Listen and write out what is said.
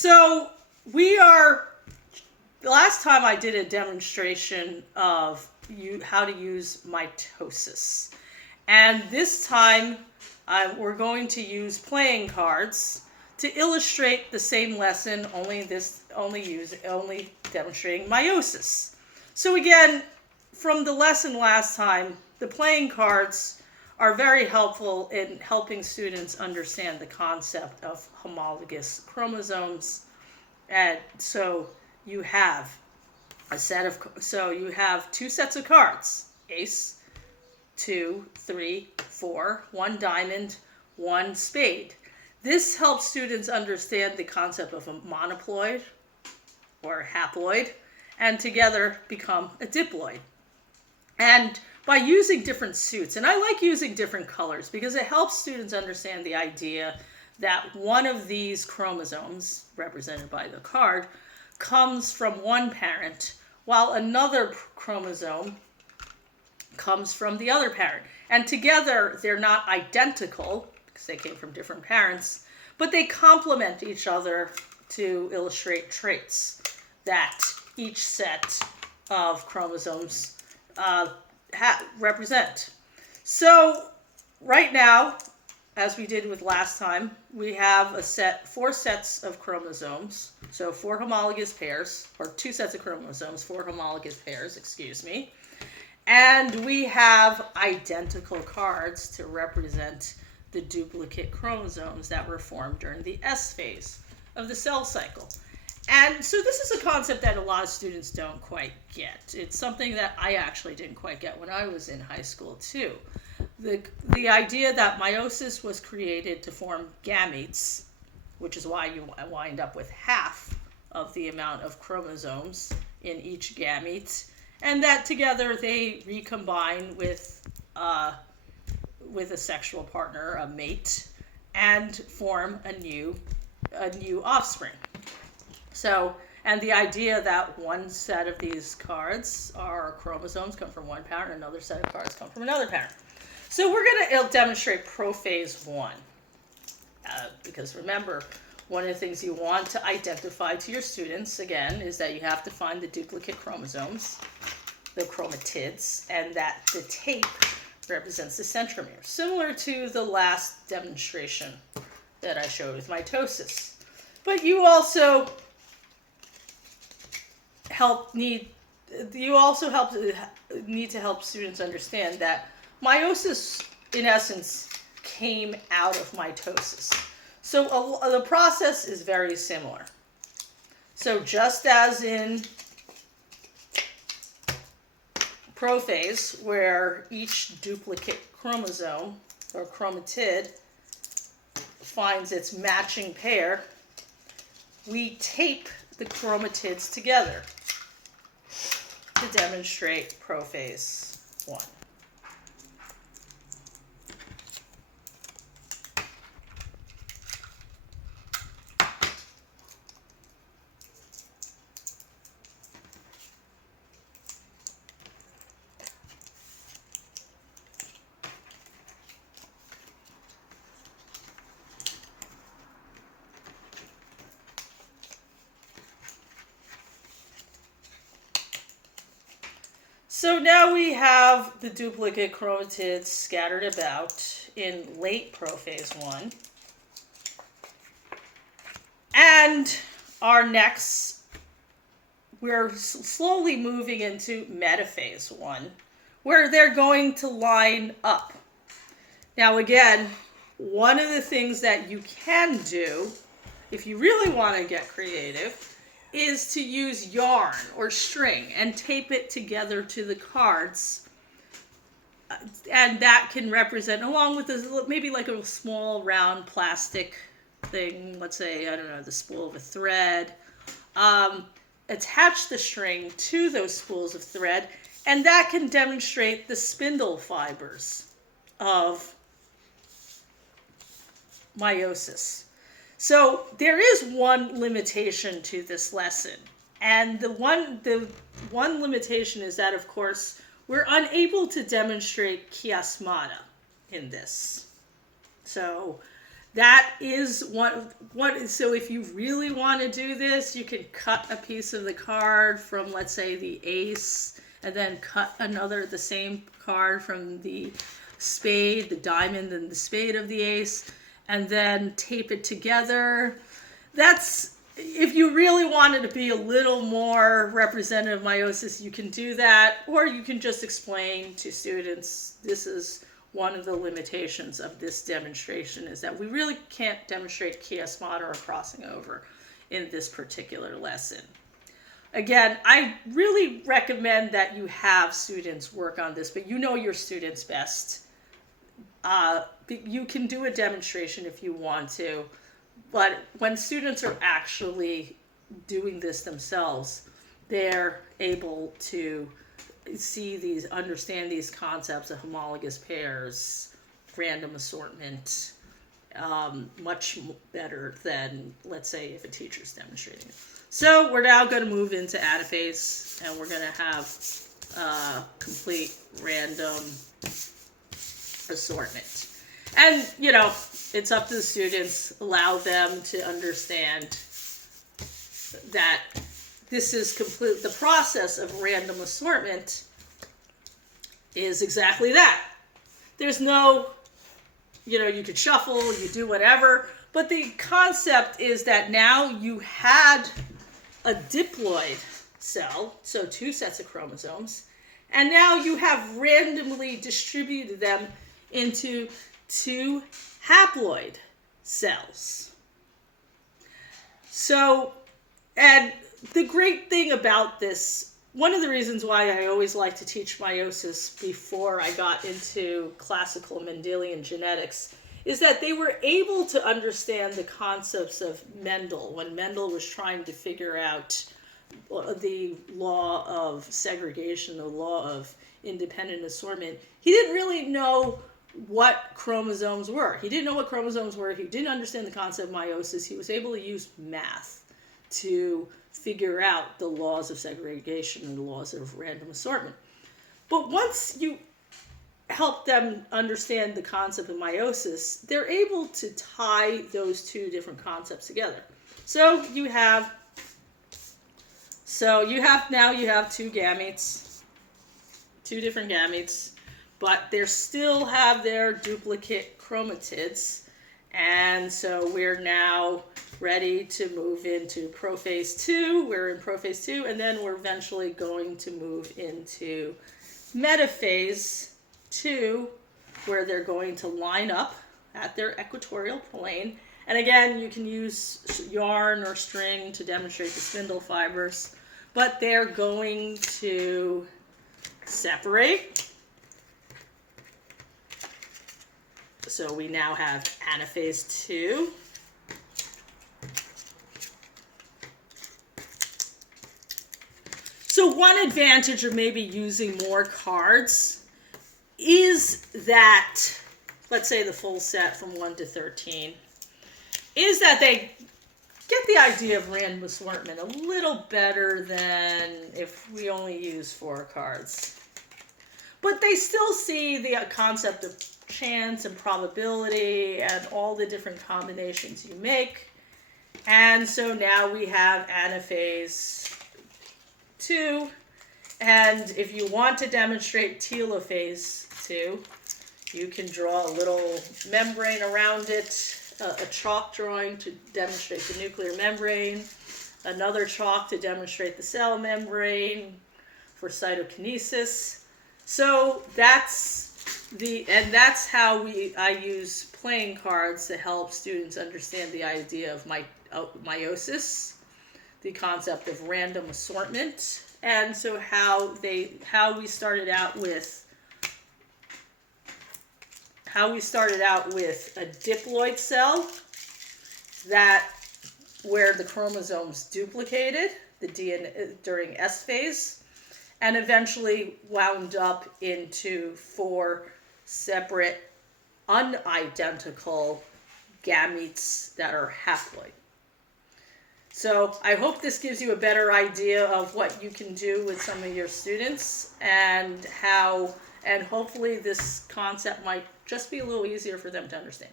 So last time I did a demonstration of how to use mitosis. And this time we're going to use playing cards to illustrate the same lesson, only demonstrating meiosis. So again, from the lesson last time, the playing cards are very helpful in helping students understand the concept of homologous chromosomes. And so you have two sets of cards: ace, 2, 3, 4, 1 diamond, 1 spade. This helps students understand the concept of a monoploid or haploid, and together become a diploid. And by using different suits, and I like using different colors because it helps students understand the idea that one of these chromosomes, represented by the card, comes from one parent, while another chromosome comes from the other parent. And together, they're not identical, because they came from different parents, but they complement each other to illustrate traits that each set of chromosomes represent. So right now, as we did with last time, we have 4 sets of chromosomes. So 4 homologous pairs, or 2 sets of chromosomes, 4 homologous pairs, excuse me. And we have identical cards to represent the duplicate chromosomes that were formed during the S phase of the cell cycle. And so this is a concept that a lot of students don't quite get. It's something that I actually didn't quite get when I was in high school too. The idea that meiosis was created to form gametes, which is why you wind up with half of the amount of chromosomes in each gamete, and that together they recombine with a sexual partner, a mate, and form a new offspring. So, and the idea that one set of these cards are chromosomes come from one parent, and another set of cards come from another parent. So we're going to demonstrate prophase 1. Because remember, one of the things you want to identify to your students, again, is that you have to find the duplicate chromosomes, the chromatids, and that the tape represents the centromere, similar to the last demonstration that I showed with mitosis. But you also need to help students understand that meiosis, in essence, came out of mitosis. So the process is very similar. So just as in prophase, where each duplicate chromosome or chromatid finds its matching pair, we tape the chromatids together to demonstrate prophase 1. So now we have the duplicate chromatids scattered about in late prophase 1. And we're slowly moving into metaphase 1, where they're going to line up. Now again, one of the things that you can do, if you really want to get creative, is to use yarn or string and tape it together to the cards. And that can represent, along with this, maybe like a small round plastic thing, let's say, I don't know, the spool of a thread. Attach the string to those spools of thread, and that can demonstrate the spindle fibers of meiosis. So there is one limitation to this lesson, and the one limitation is that, of course, we're unable to demonstrate chiasmata in this. So that is so if you really want to do this, you can cut a piece of the card from, let's say, the ace, and then cut the same card from the spade, the diamond, and the spade of the ace, and then tape it together. That's, if you really wanted to be a little more representative of meiosis, you can do that, or you can just explain to students, this is one of the limitations of this demonstration, is that we really can't demonstrate chiasmata or crossing over in this particular lesson. Again, I really recommend that you have students work on this, but you know your students best. You can do a demonstration if you want to, but when students are actually doing this themselves, they're able to understand these concepts of homologous pairs, random assortment, much better than, let's say, if a teacher's demonstrating it. So we're now going to move into anaphase, and we're going to have complete random assortment. And, it's up to the students, allow them to understand that this is complete. The process of random assortment is exactly that. There's no, you could shuffle, you do whatever, but the concept is that now you had a diploid cell, so 2 sets of chromosomes, and now you have randomly distributed them into 2 haploid cells. So, and the great thing about this, one of the reasons why I always like to teach meiosis before I got into classical Mendelian genetics, is that they were able to understand the concepts of Mendel when Mendel was trying to figure out the law of segregation, the law of independent assortment. He didn't really know what chromosomes were. He didn't know what chromosomes were. He didn't understand the concept of meiosis. He was able to use math to figure out the laws of segregation and the laws of random assortment. But once you help them understand the concept of meiosis, they're able to tie those 2 different concepts together. So you have 2 gametes, 2 different gametes, but they still have their duplicate chromatids. And so we're now ready to move into prophase 2. We're in prophase 2, and then we're eventually going to move into metaphase 2, where they're going to line up at their equatorial plane. And again, you can use yarn or string to demonstrate the spindle fibers, but they're going to separate. So we now have anaphase 2. So one advantage of maybe using more cards is that, let's say the full set from 1 to 13, is that they get the idea of random assortment a little better than if we only use 4 cards. But they still see the concept of chance and probability and all the different combinations you make. And so now we have anaphase 2. And if you want to demonstrate telophase 2, you can draw a little membrane around it, a chalk drawing to demonstrate the nuclear membrane, another chalk to demonstrate the cell membrane for cytokinesis. So that's how I use playing cards to help students understand the idea of meiosis, the concept of random assortment, and so how we started out with a diploid cell where the chromosomes duplicated the DNA during S phase, and eventually wound up into 4 separate unidentical gametes that are haploid. So I hope this gives you a better idea of what you can do with some of your students, and hopefully this concept might just be a little easier for them to understand.